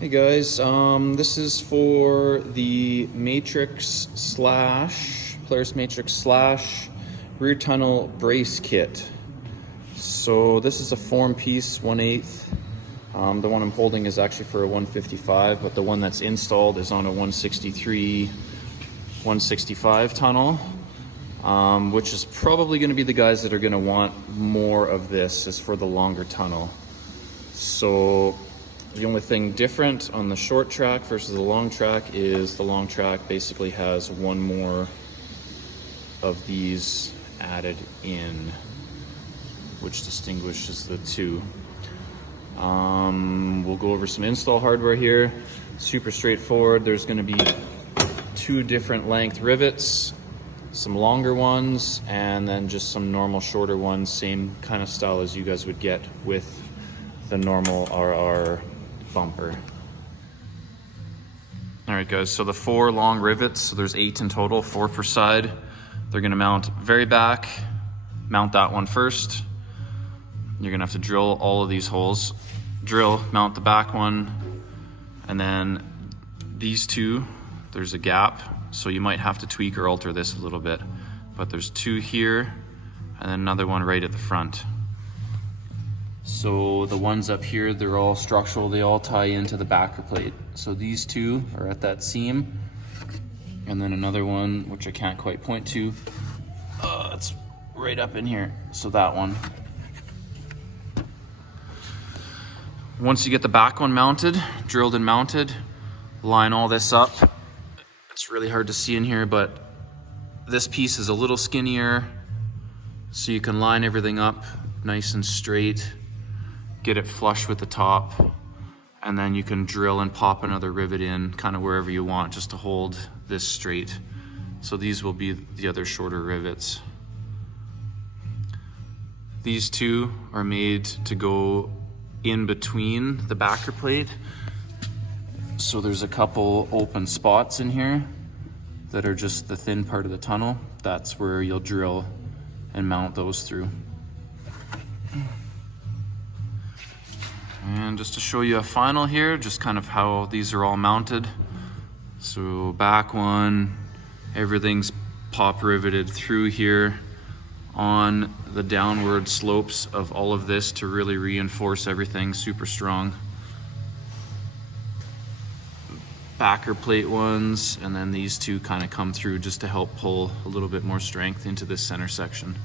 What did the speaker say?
Hey guys, this is for the Matryx Slash, Polaris Matryx Slash rear tunnel brace kit. So this is a form piece, 1/8. The one I'm holding is actually for a 155, but the one that's installed is on a 163, 165 tunnel, which is probably going to be the guys that are going to want more of this, is for the longer tunnel. So the only thing different on the short track versus the long track is the long track basically has one more of these added in, which distinguishes the two. We'll go over some install hardware here. Super straightforward. There's going to be two different length rivets, some longer ones, and then just some normal shorter ones, same kind of style as you guys would get with the normal RR bumper. All right guys, so the 4 long rivets, so there's 8 in total, 4 per side. They're gonna mount very back, mount that one first. You're gonna have to drill all of these holes. Drill, mount the back one, and then these two, there's a gap, so you might have to tweak or alter this a little bit. But there's 2 here, and then another one right at the front. So the ones up here, they're all structural, they all tie into the backer plate. So these 2 are at that seam, and then another one, which I can't quite point to, it's right up in here, so that one. Once you get the back one mounted, drilled and mounted, line all this up. It's really hard to see in here, but this piece is a little skinnier, so you can line everything up nice and straight, get it flush with the top, and then you can drill and pop another rivet in kind of wherever you want just to hold this straight. So these will be the other shorter rivets. These 2 are made to go in between the backer plate. So there's a couple open spots in here that are just the thin part of the tunnel. That's where you'll drill and mount those through. And just to show you a final here, just kind of how these are all mounted. So back one, everything's pop riveted through here on the downward slopes of all of this to really reinforce everything super strong. Backer plate ones, and then these 2 kind of come through just to help pull a little bit more strength into this center section.